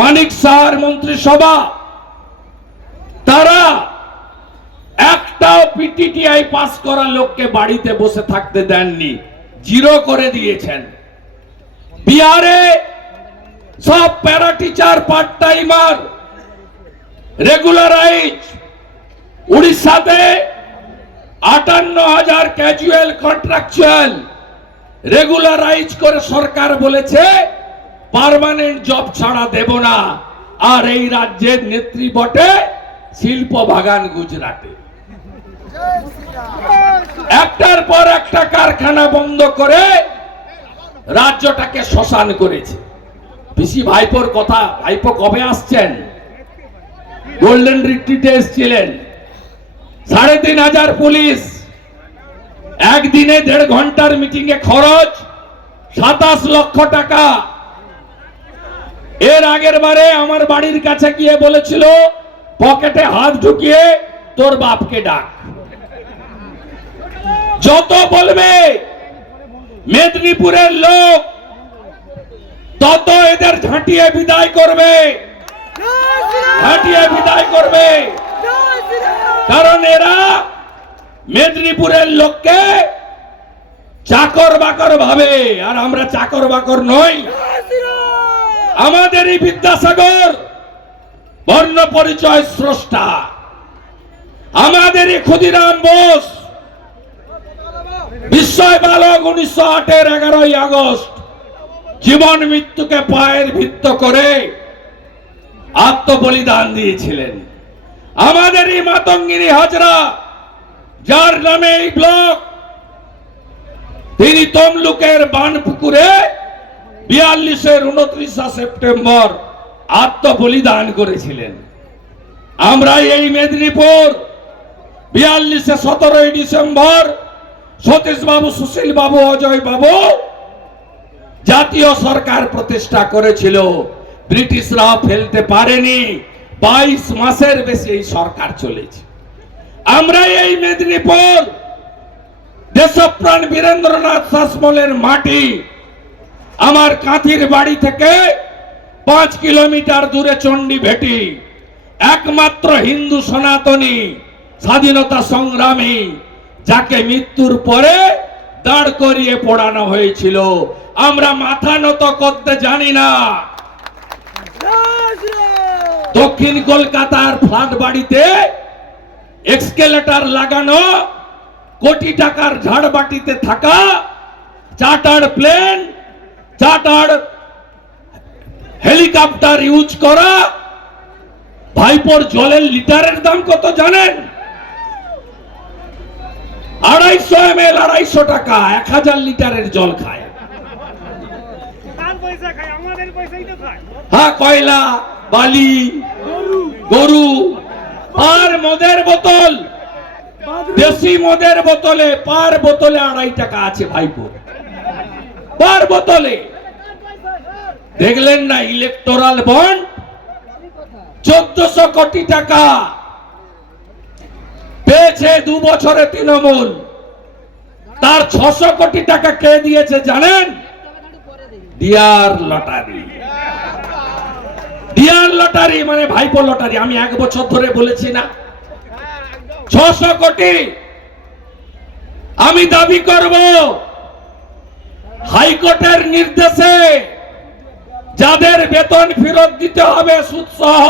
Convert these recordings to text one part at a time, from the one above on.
মানিক সাহার মন্ত্রিসভা, তারা একটাও পিটিটিআই পাস করা লোককে বাড়িতে বসে থাকতে দেননি, জিরো করে দিয়েছেন। বিহারে সব para teacher part timer regularise, উড়িষ্যাতে আটান্ন হাজার ক্যাজুয়াল কন্ট্রাকচুয়াল রেগুলারাইজ করে সরকার বলেছে পার্মানেন্ট জব ছাড়া দেব না। আর এই রাজ্যের নেত্রী বটে শিল্প বাগান গুজরাটে। একটার পর একটা কারখানা বন্ধ করে রাজ্যটাকে শ্মশান করেছে। পিসি ভাইপোর কথা, ভাইপো কবে আসছেন? গোল্ডেন রিট্রিটে এসেছিলেন। সাড়ে তিন হাজার পুলিশ। একদিনে দেড় ঘণ্টার মিটিং এ খরচ সাতাশ লক্ষ টাকা। এর আগের বারে আমার বাড়ির কাছে গিয়ে বলেছিল, পকেটে হাত ঢুকিয়ে তোর বাপকে ডাক। যত বলবে, মেদিনীপুরের লোক তত এদের ঝাঁটিয়ে বিদায় করবে। ঝাঁটিয়ে বিদায় করবে। কারণ এরা মেদিনীপুরের লোককে চাকর বাকর ভাবে, আর আমরা চাকর বাকর নই। আমাদেরই বিদ্যাসাগর বর্ণ পরিচয় স্রষ্টা। আমাদেরই ক্ষুদিরাম বোস বিস্ময় বালক উনিশশো আটের এগারোই আগস্ট জীবন মৃত্যুকে পায়ের ভিত্ত করে আত্মবলিদান দিয়েছিলেন। আমাদেরই মাতঙ্গিনী হাজরা, যার নামে এই ব্লক, তিনি তমলুকের বানপুকুরে বিয়াল্লিশের উনত্রিশা সেপ্টেম্বর আত্মবলিদান করেছিলেন। আমরা এই মেদিনীপুর বিয়াল্লিশে সতেরোই ডিসেম্বর সতীশ বাবু সুশীল বাবু অজয় বাবু জাতীয় সরকার প্রতিষ্ঠা করেছিল। ব্রিটিশরা ফেলতে পারেনি। বাইশ মাসের বেশি এই সরকার চলেছে। আমরা এই মেদিনীপুর দেশপ্রাণ বীরেন্দ্রনাথ শাসমলের মাটি আমার কাঁথির বাড়ি থেকে পাঁচ কিলোমিটার দূরে চণ্ডী ভেটি, একমাত্র হিন্দু সনাতনী স্বাধীনতা সংগ্রামী, যাকে মৃত্যুর পরে দাঁড় করিয়ে পড়ানো হয়েছিল। আমরা মাথা নত করতে জানি না। দক্ষিণ কলকাতার ফ্ল্যাট বাড়িতে এক্সকেলেটার লাগানো, কোটি টাকার ঝাড়বাটিতে থাকা, charter plane charter helicopter use করা ভাইপোর জলের লিটারের দাম কত জানেন? আড়াইশো এম এল আড়াইশো টাকা এক হাজার লিটারের জল খায়। হ্যাঁ কয়লা বালি গরু। আর মদের বোতল দেশি মদের বোতলে পার বোতলে আড়াই টাকা আছে ভাইপো পার বোতলে। দেখলেন না ইলেকটোরাল বন্ড চোদ্দশো কোটি টাকা। পেয়েছে দু বছরে তৃণমূল। তার ছশো কোটি টাকা কে দিয়েছে জানেন? Dear lottery. ডিয়ার লটারি মানে ভাইপো লটারি, আমি এক বছর ধরে বলেছি না। ছশো কোটি। আমি দাবি করব, হাইকোর্টের নির্দেশে যাদের বেতন ফেরত দিতে হবে সুদ সহ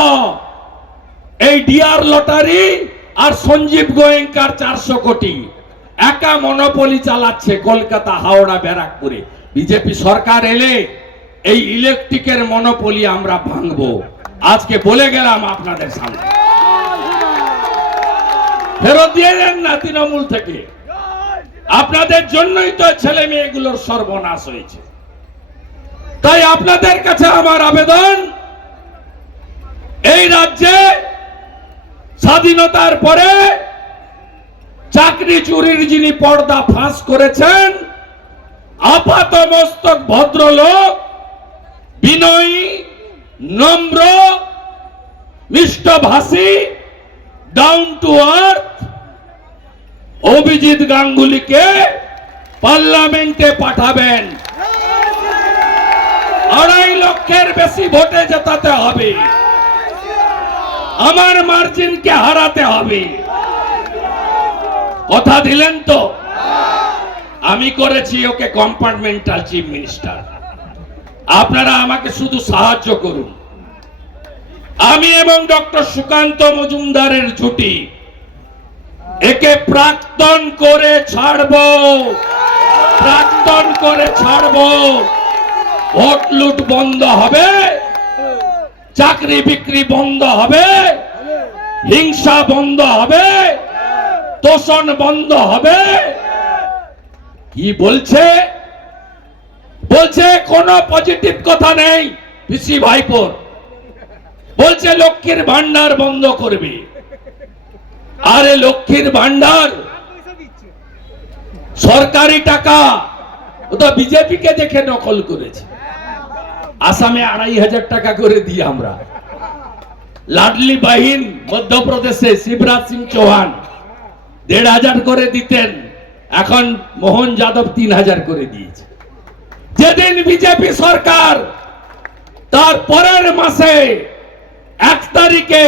এই ডিয়ার লটারি আর সঞ্জীব গোয়েঙ্কার চারশো কোটি। একা মনোপলি চালাচ্ছে কলকাতা, হাওড়া, ব্যারাকপুরে। বিজেপি সরকার এলে এই ইলেকট্রিকের মনোপলি আমরা ভাঙবো। আজকে বলে গেলাম আপনাদের সামনে। ফেরত দিয়ে দেন না তৃণমূল থেকে। আপনাদের জন্যই তো ছেলে মেয়েগুলোর সর্বনাশ হয়েছে। তাই আপনাদের কাছে আমার আবেদন, এই রাজ্যে স্বাধীনতার পরে চাকরি চুরির যিনি পর্দা ফাঁস করেছেন আপাত মস্তক ভদ্রলোক, বিনয়ী, নম্র, মিষ্টভাষী ডাউন টু আর্থ অভিজিৎ গাঙ্গুলিকে পার্লামেন্টে পাঠাবেন। আড়াই লক্ষের বেশি ভোটে জেতাতে হবে। আমার মার্জিনকে হারাতে হবে। কথা দিলেন তো? আমি করেছি ওকে কম্পার্টমেন্টাল চিফ মিনিস্টার। আপনারা আমাকে শুধু সাহায্য করুন। আমি এবং ডক্টর সুকান্ত মজুমদারের জুটি একে প্রাক্তন করে ছাড়বো। প্রাক্তন করে ছাড়বো। ভোট লুট বন্ধ হবে, চাকরি বিক্রি বন্ধ হবে, হিংসা বন্ধ হবে, তোষণ বন্ধ হবে। কি বলছে? বলছে কোনো পজিটিভ কথা নেই, পিসি ভাইপোর। বলছে লক্ষ্মীর ভান্ডার বন্ধ করবে। আরে লক্ষ্মীর ভান্ডার সরকারি টাকা, ও তো বিজেপিকে দেখে নকল করেছে। আসামে আড়াই হাজার টাকা করে দিই আমরা। লাডলি বাহিন, মধ্যপ্রদেশে শিবরাজ সিং চৌহান, দেড় হাজার করে দিতেন, এখন মোহন যাদব তিন হাজার করে দিয়েছে। যেদিন বিজেপি সরকার, তার পরের মাসে এক তারিখে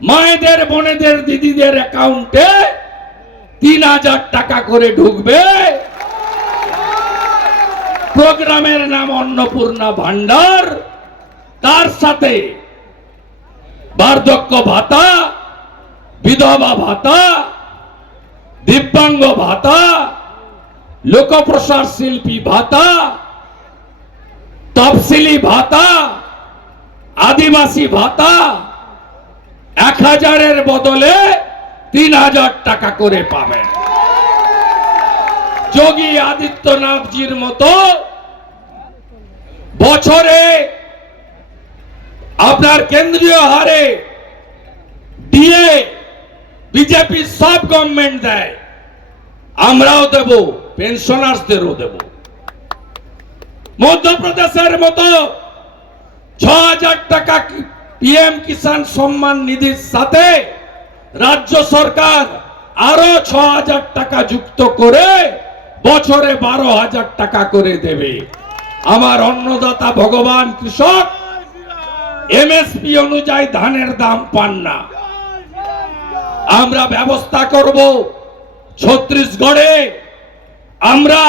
মায়েদের, বোনেদের, দিদিদের অ্যাকাউন্টে তিন হাজার টাকা করে ঢুকবে। প্রোগ্রামের নাম অন্নপূর্ণা ভান্ডার তার সাথে বার্ধক্য ভাতা, বিধবা ভাতা, দিব্যাঙ্গ ভাতা, লোকপ্রসার শিল্পী ভাতা, তফসিলি ভাতা, আদিবাসী ভাতা, এক হাজারের বদলে তিন হাজার টাকা করে পাবেন। যোগী আদিত্যনাথজির মতো বছরে আপনার কেন্দ্রীয় হারে দিয়ে বিজেপি সব গভর্নমেন্ট দেয়, আমরাও দেব পেনশনার্সদেরও দেব। মধ্যপ্রদেশের মতো ছ হাজার টাকা পিএম কিষাণ সম্মান নিধির সাথে রাজ্য সরকার আরও ছ হাজার টাকা যুক্ত করে বছরে বারো হাজার টাকা করে দেবে। আমার অন্নদাতা ভগবান কৃষক এমএসপি অনুযায়ী ধানের দাম পান না। আমরা ব্যবস্থা করব ছত্রিশগড়ে আমরা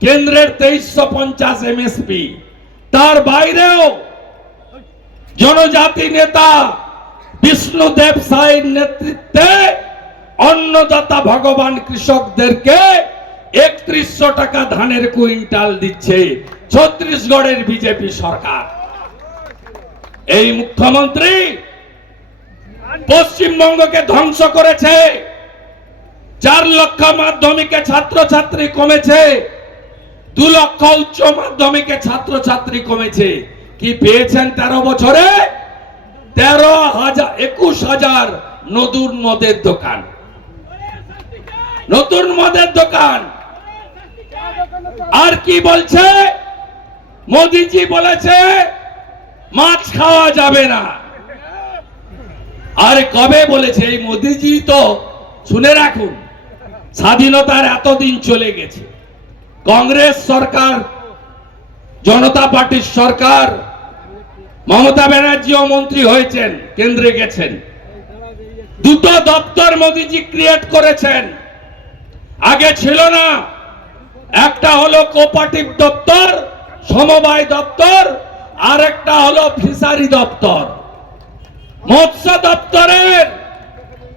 কেন্দ্রের তেইশশো পঞ্চাশ এমএসপি তার বাইরেও জনজাতি নেতা বিষ্ণুদেব সাইয়ের নেতৃত্বে অন্নদাতা ভগবান কৃষকদেরকে একত্রিশশো টাকা ধানের কুইন্টাল দিচ্ছে ছত্রিশগড়ের বিজেপি সরকার। এই মুখ্যমন্ত্রী পশ্চিমবঙ্গকে ধ্বংস করেছে, চার লক্ষ মাধ্যমিকে ছাত্রছাত্রী কমেছে, দু লক্ষ উচ্চ মাধ্যমিকে ছাত্রছাত্রী কমেছে। কি পেয়েছেন তেরো বছরে? তেরো হাজার, একুশ হাজার নতুন মদের দোকান। নতুন মদের দোকান। আর কি বলছে? মোদিজি বলেছে, মাছ খাওয়া যাবে না। আরে কবে বলেছে? এই মোদিজি তো, শুনে রাখুন, স্বাধীনতার এতদিন চলে গেছে। কংগ্রেস সরকার, জনতা পার্টির সরকার, মমতা ব্যানার্জিও মন্ত্রী হয়েছেন, কেন্দ্রে গেছেন। দুটো দপ্তর মোদিজি ক্রিয়েট করেছেন। আগে ছিল না একটা হলো কোপারেটিভ দপ্তর, সমবায় দপ্তর আর একটা হলো ফিশারি দপ্তর। মৎস্য দপ্তরের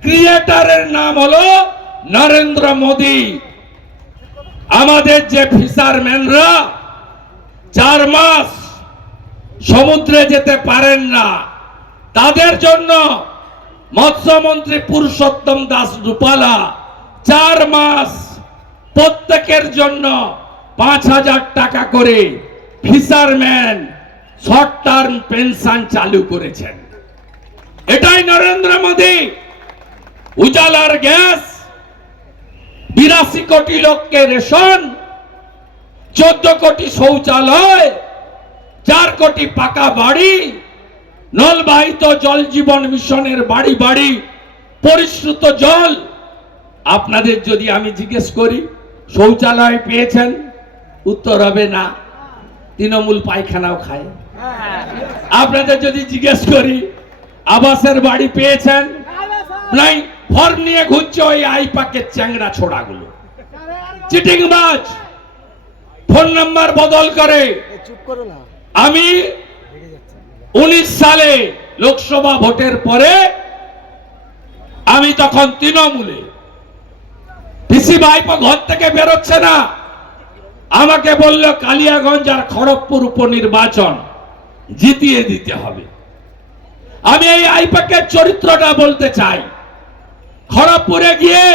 ক্রিয়েটারের নাম হলো নরেন্দ্র মোদী। আমাদের যে ফিশারম্যানরা চার মাস সমুদ্রে যেতে পারেন না, তাদের জন্য মৎস্যমন্ত্রী পুরুষোত্তম দাস রূপালা চার মাস প্রত্যেকের জন্য পাঁচ হাজার টাকা করে ফিশারম্যান শর্ট টার্ম পেনশন চালু করেছেন। এটাই নরেন্দ্র মোদী। উজালার গ্যাস, বিরাশি কোটি লোককে রেশন, চোদ্দ কোটি শৌচালয়, চার কোটি পাকা বাড়ি, নলবাহিত জল জীবন মিশনের বাড়ি বাড়ি, পরিশ্রুত জল। আপনাদের যদি আমি জিজ্ঞেস করি শৌচালয় পেয়েছেন, উত্তর হবে না। তৃণমূল পায়খানাও খায়। আপনাদের যদি জিজ্ঞেস করি, আবাসের বাড়ি পেয়েছেন? নাই ফর্ম নিয়ে ঘুরছে ওই আইপাকের চ্যাংরা ছোড়াগুলো। চিটিং মাছ ফোন নাম্বার বদল করে। আমি উনিশ সালে লোকসভা ভোটের পরে, আমি তখন তৃণমূলে পিসি ভাইপো ঘর থেকে বেরোচ্ছে না। আমাকে বলল, কালিয়াগঞ্জ আর খড়গপুর উপনির্বাচন জিতিয়ে দিতে হবে। আমি এই আইপাকের চরিত্রটা বলতে চাই। খড়গপুরে গিয়ে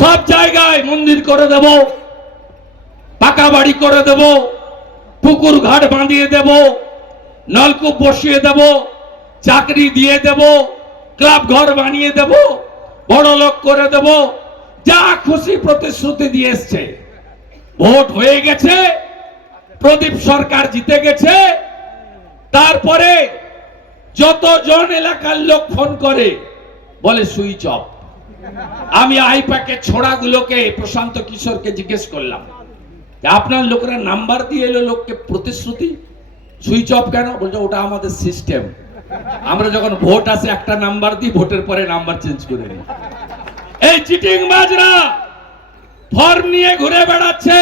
সব জায়গায় মন্দির করে দেব, পাকা বাড়ি করে দেব, পুকুর ঘাট বাঁধিয়ে দেব, নলকূপ বসিয়ে দেব, চাকরি দিয়ে দেব, ক্লাব ঘর বানিয়ে দেব বড় লোক করে দেব যা খুশি প্রতিশ্রুতি দিয়ে এসছে। ভোট হয়ে গেছে, প্রদীপ সরকার জিতে গেছে, তারপরে যতজন এলাকার লোক ফোন করে, বলে, সুইচ অফ। আমি আইপ্যাকের ছোড়াগুলোকে, প্রশান্ত কিশোরকে জিজ্ঞেস করলাম আপনার লোকেরা নাম্বার দিয়ে এলো, লোককে প্রতিশ্রুতি? সুইচ অফ কেন? বলছে, ওটা আমাদের সিস্টেম। আমরা যখন ভোট আসে, একটা নাম্বার দিই, ভোটের পরে নাম্বার চেঞ্জ করে দিই। এই চিটিং বাজরা ফর্ম নিয়ে ঘুরে বেড়াচ্ছে।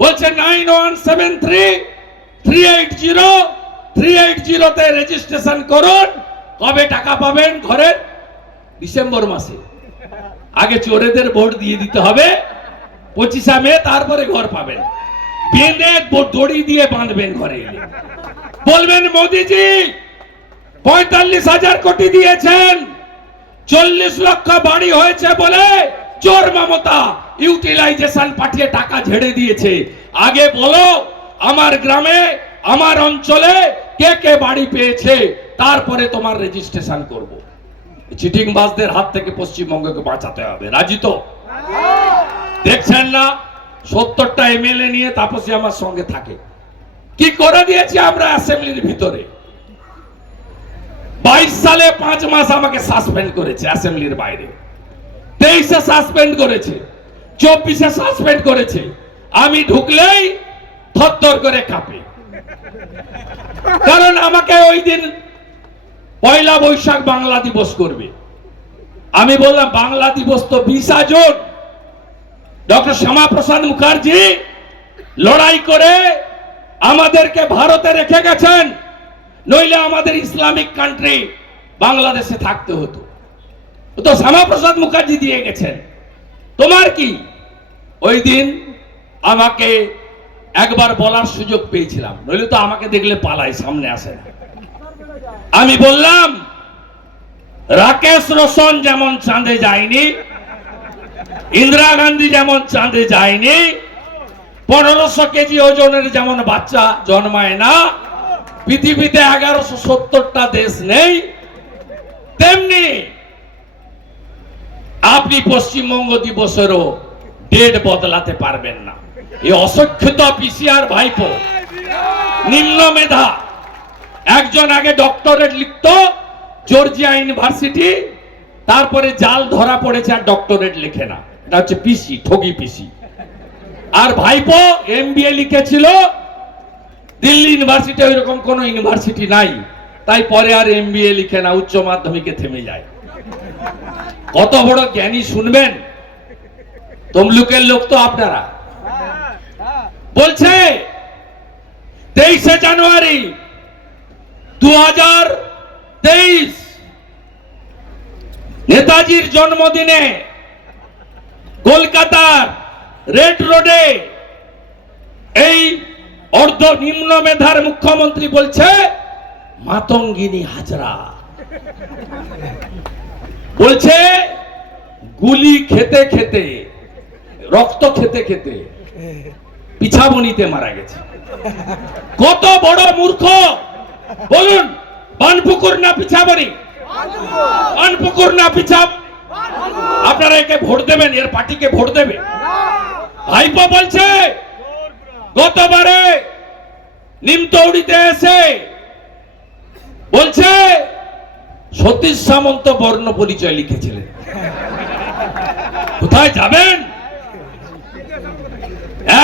বলছে nine one seven three three eight zero, three eight জিরোতে রেজিস্ট্রেশন করুন, কবে টাকা পাবেন ঘরের? ডিসেম্বর মাসে। আগে চোরেদের ভোট দিয়ে দিতে হবে, পঁচিশা মে, তারপরে ঘর পাবেন। বেঁধে দড়ি দিয়ে বাঁধবেন ঘরে। বলবেন মোদিজি, পঁয়তাল্লিশ হাজার কোটি দিয়েছেন। চল্লিশ লক্ষ বাড়ি হয়েছে বলে চোর মমতা ইউটিলাইজেশন পাঠিয়ে টাকা ঝেড়ে দিয়েছে। আগে বলো, আমার গ্রামে, আমার অঞ্চলে কে কে বাড়ি পেয়েছে? তারপরে তোমার রেজিস্ট্রেশন করব। চিটিং বাসদের হাত থেকে পশ্চিমবঙ্গকে বাঁচাতে হবে। রাজি তো? দেখছেন না? সত্তরটা এমএলএ নিয়ে তাপসী আমার সঙ্গে থাকে। কি করে দিয়েছি আমরা অ্যাসেম্বলির ভিতরে? বাইশ সালে পাঁচ মাস আমাকে সাসপেন্ড করেছে অ্যাসেম্বলির বাইরে। তেইশে সাসপেন্ড করেছে, চব্বিশে সাসপেন্ড করেছে। আমি ঢুকলেই থরথর করে কাঁপে। কারণ আমাকে ওই দিন পয়লা বৈশাখ বাংলা দিবস করবে। আমি বললাম, বাংলা দিবস তো বিশা জুন। ডক্টর শ্যামাপ্রসাদ মুখার্জি লড়াই করে আমাদেরকে ভারতে রেখে গেছেন। নইলে আমাদের ইসলামিক কান্ট্রি বাংলাদেশে থাকতে হতো। তো শ্যামাপ্রসাদ মুখার্জি দিয়ে গেছেন। তোমার কি? ওই দিন আমাকে একবার বলার সুযোগ পেয়েছিলাম। নইলে তো আমাকে দেখলে পালায়, সামনে আসে আমি বললাম, রাকেশ রোশন যেমন চাঁদে যায়নি, ইন্দিরা গান্ধী যেমন চাঁদে যায়নি, পনেরোশো কেজি ওজনের যেমন বাচ্চা জন্মায় না পৃথিবীতে এগারোশো সত্তরটা দেশ নেই, তেমনি আপনি পশ্চিমবঙ্গ দিবসেরও ডেট বদলাতে পারবেন না। এই অশিক্ষিত পিসিআর ভাইপো, নিম্ন মেধা, একজন আগে ডক্টরেট লিখতো জর্জিয়া ইউনিভার্সিটি তারপরে জাল ধরা পড়েছে আর ডক্টরেট লেখে না। এটা হচ্ছে পিসি ঠগি পিসি আর ভাইপো এমবিএ লিখেছিল দিল্লি ইউনিভার্সিটি ওইরকম কোনো ইউনিভার্সিটি নাই। তাই পরে আর এমবিএ লিখে না, উচ্চ মাধ্যমিকে থেমে যায়। কত বড় জ্ঞানী শুনবেন? তমলুকের লোক তো আপনারা। বলছে, তেইশে জানুয়ারি দু হাজার তেইশ, নেতাজির জন্মদিনে কলকাতার রেড রোডে এই অর্ধ নিম্ন মেধার মুখ্যমন্ত্রী বলছে, মাতঙ্গিনী হাজরা। বলছে, গুলি খেতে খেতে, রক্ত খেতে খেতে পিছাবনিতে মারা গেছে। কত বড় মূর্খ! বলুন, বানপুকুর না পিছাবনি? বানপুকুর না পিছাব? আপনারা একে ভোট দেবেন, এর পার্টিকে ভোট দেবে। ভাইপো বলছে গতবারে নিমতৌড়িতে এসে বলছে, সতীশ সামন্ত বর্ণ পরিচয় লিখেছিলেন। কোথায় যাবেন?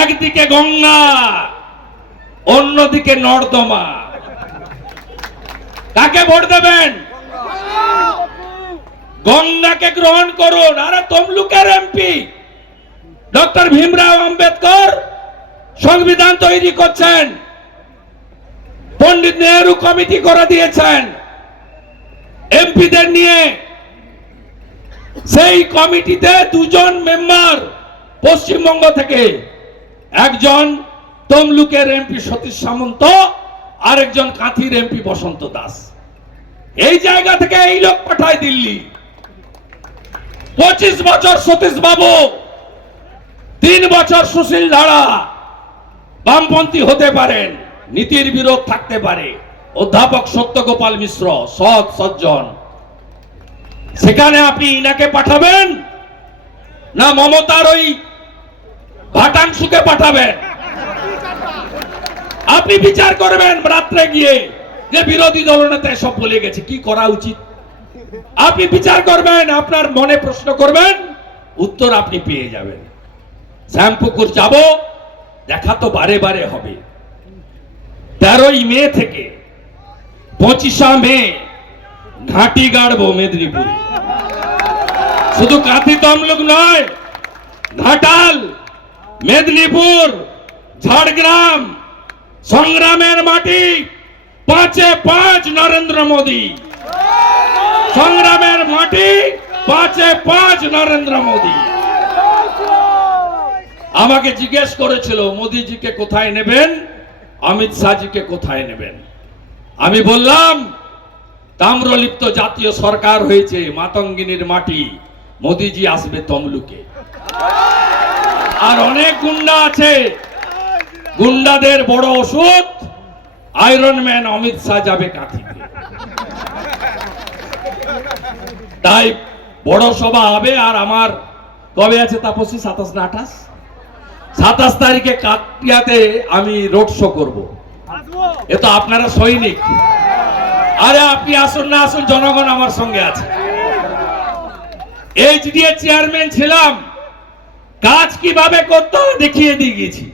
একদিকে গঙ্গা, অন্যদিকে নর্দমা। কাকে ভোট দেবেন? গঙ্গাকে গ্রহণ করুন। আরে তমলুকের এমপি, ডক্টর ভীমরাও আম্বেদকর। সংবিধান তৈরি করছেন। পণ্ডিত নেহরু কমিটি করে দিয়েছেন। এমপিদের নিয়ে সেই কমিটিতে দুজন মেম্বার পশ্চিমবঙ্গ থেকে, একজন তমলুকের এমপি সতীশ সামন্ত, আরেকজন কাঁথির এমপি বসন্ত দাস। এই জায়গা থেকে এই লোক পাঠায় দিল্লি। পঁচিশ বছর সতীশ বাবু, তিন বছর সুশীল ধারা। বামপন্থী হতে পারেন, নীতির বিরোধ থাকতে পারে। অধ্যাপক সত্যগোপাল মিশ্র, সৎ সজ্জন। সেখানে আপনি ইনাকে পাঠাবেন না মমতার ওই ভাটাংশুকে পাঠাবেন? আপনি বিচার করবেন রাত্রে গিয়ে যে বিরোধী দলনেতা এসব বলে গেছে, কি করা উচিত? আপনি বিচার করবেন, আপনার মনে প্রশ্ন করবেন, উত্তর আপনি পেয়ে যাবেন। শ্যামপুকুর যাব দেখা তো বারে বারে হবে। তেরোই মে থেকে পঁচিশা মে ঘাঁটি গাড়বো মেদিনীপুরে। শুধু কাঁথি তমলুক নয়, ঘাটাল, মেদিনীপুর, ঝাড়গ্রাম, সংগ্রামের মাটি পাঁচে পাঁচ নরেন্দ্র মোদী। সংগ্রামের মাটি পাঁচে পাঁচ নরেন্দ্র মোদী। আমাকে জিজ্ঞেস করেছিল, মোদিজিকে কোথায় নেবেন? অমিত শাহজিকে কোথায় নেবেন? আমি বললাম, তাম্রলিপ্ত জাতীয় সরকার হয়েছে, মাতঙ্গিনীর মাটি, মোদিজি আসবে তমলুকে। আর অনেক গুন্ডা আছে। গুন্ডাদের বড় ওষুধ, আয়রন ম্যান অমিত শাহ যাবে কাঁথিতে। তাই বড় সভা হবে, আর আমার কবে আছে তাপসী? সাতাশ না আঠাশ? সাতাশ তারিখে কাটিয়াতে আমি রোড শো করব। এ তো আপনারা সৈনিক। আরে আপনি আসুন না আসুন, জনগণ আমার সঙ্গে আছে। এইচডিএ চেয়ারম্যান ছিলাম। কাজ কীভাবে করতে হয় দেখিয়ে দিয়ে গেছি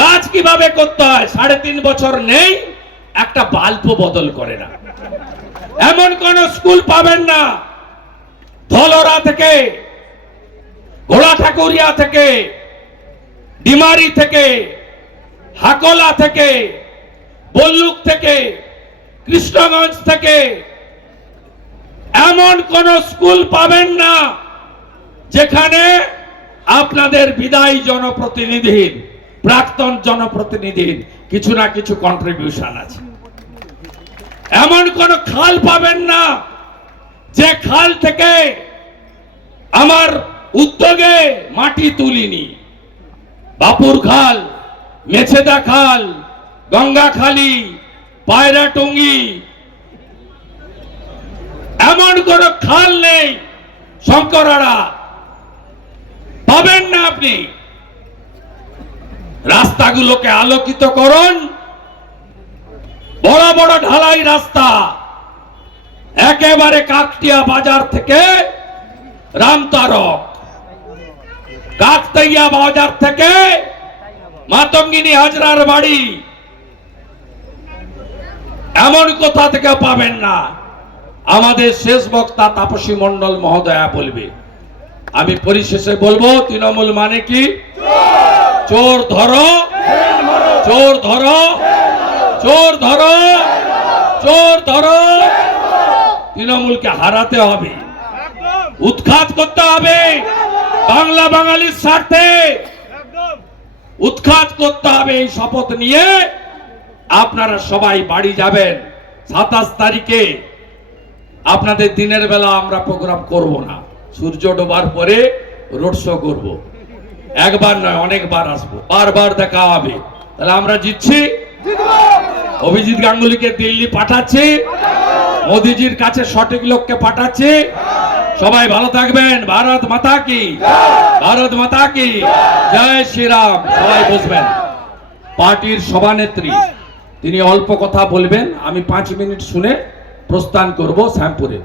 কাজ কীভাবে করতে হয় সাড়ে তিন বছর নেই, একটা বাল্ব বদল করে না। এমন কোন স্কুল পাবেন না। ধলরা থেকে ঘোড়া ঠাকুরিয়া থেকে, ডিমারি থেকে, হাকলা থেকে, বল্লুক থেকে, কৃষ্ণগঞ্জ থেকে, এমন কোন স্কুল পাবেন না যেখানে আপনাদের বিদায়ী জনপ্রতিনিধির, প্রাক্তন জনপ্রতিনিধির কিছু না কিছু কন্ট্রিবিউশন আছে। এমন কোন খাল পাবেন না যে খাল থেকে আমার উদ্যোগে মাটি তুলিনি। বাপুর খাল, মেছেদা খাল গঙ্গাখালি পায়রা টঙ্গি। এমন কোন খাল নেই, শঙ্করারা। পাবেন না আপনি। রাস্তাগুলোকে আলোকিত করুন। বড় বড় ঢালাই রাস্তা। একেবারে কাকটিয়া বাজার থেকে রামতারক। কাকতাইয়া বাজার থেকে মাতঙ্গিনী হাজরার বাড়ি। এমন কোথা থেকে পাবেন না। আমাদের শেষ বক্তা তাপসী মন্ডল মহোদয়া বলবে। আমি পরিশেষে বলব, তৃণমূল মানে কি? চোর ধরো। চোর ধরো। চোর ধরো। চোর ধরো। তৃণমূলকে হারাতে হবে। উৎখাত করতে হবে। বাংলা বাঙালির স্বার্থে উৎখাত করতে হবে এই শপথ নিয়ে। আপনারা সবাই বাড়ি যাবেন। সাতাশ তারিখে আপনাদের দিনের বেলা আমরা প্রোগ্রাম করব না। সূর্য ডোবার পরে রোড শো করব। একবার নয় অনেকবার আসব। বারবার দেখা হবে। তাহলে আমরা জিতছি। অভিজিৎ গাঙ্গুলিকে দিল্লি পাঠাচ্ছি। মোদিজির কাছে সঠিক লোককে পাঠাচ্ছি। সবাই ভালো থাকবেন। ভারত মাতা কি? ভারত মাতা কি? জয় শ্রীরাম। সবাই বসবেন পার্টির সভানেত্রী, তিনি অল্প কথা বলবেন, আমি পাঁচ মিনিট শুনে প্রস্থান করব শ্যামপুরে।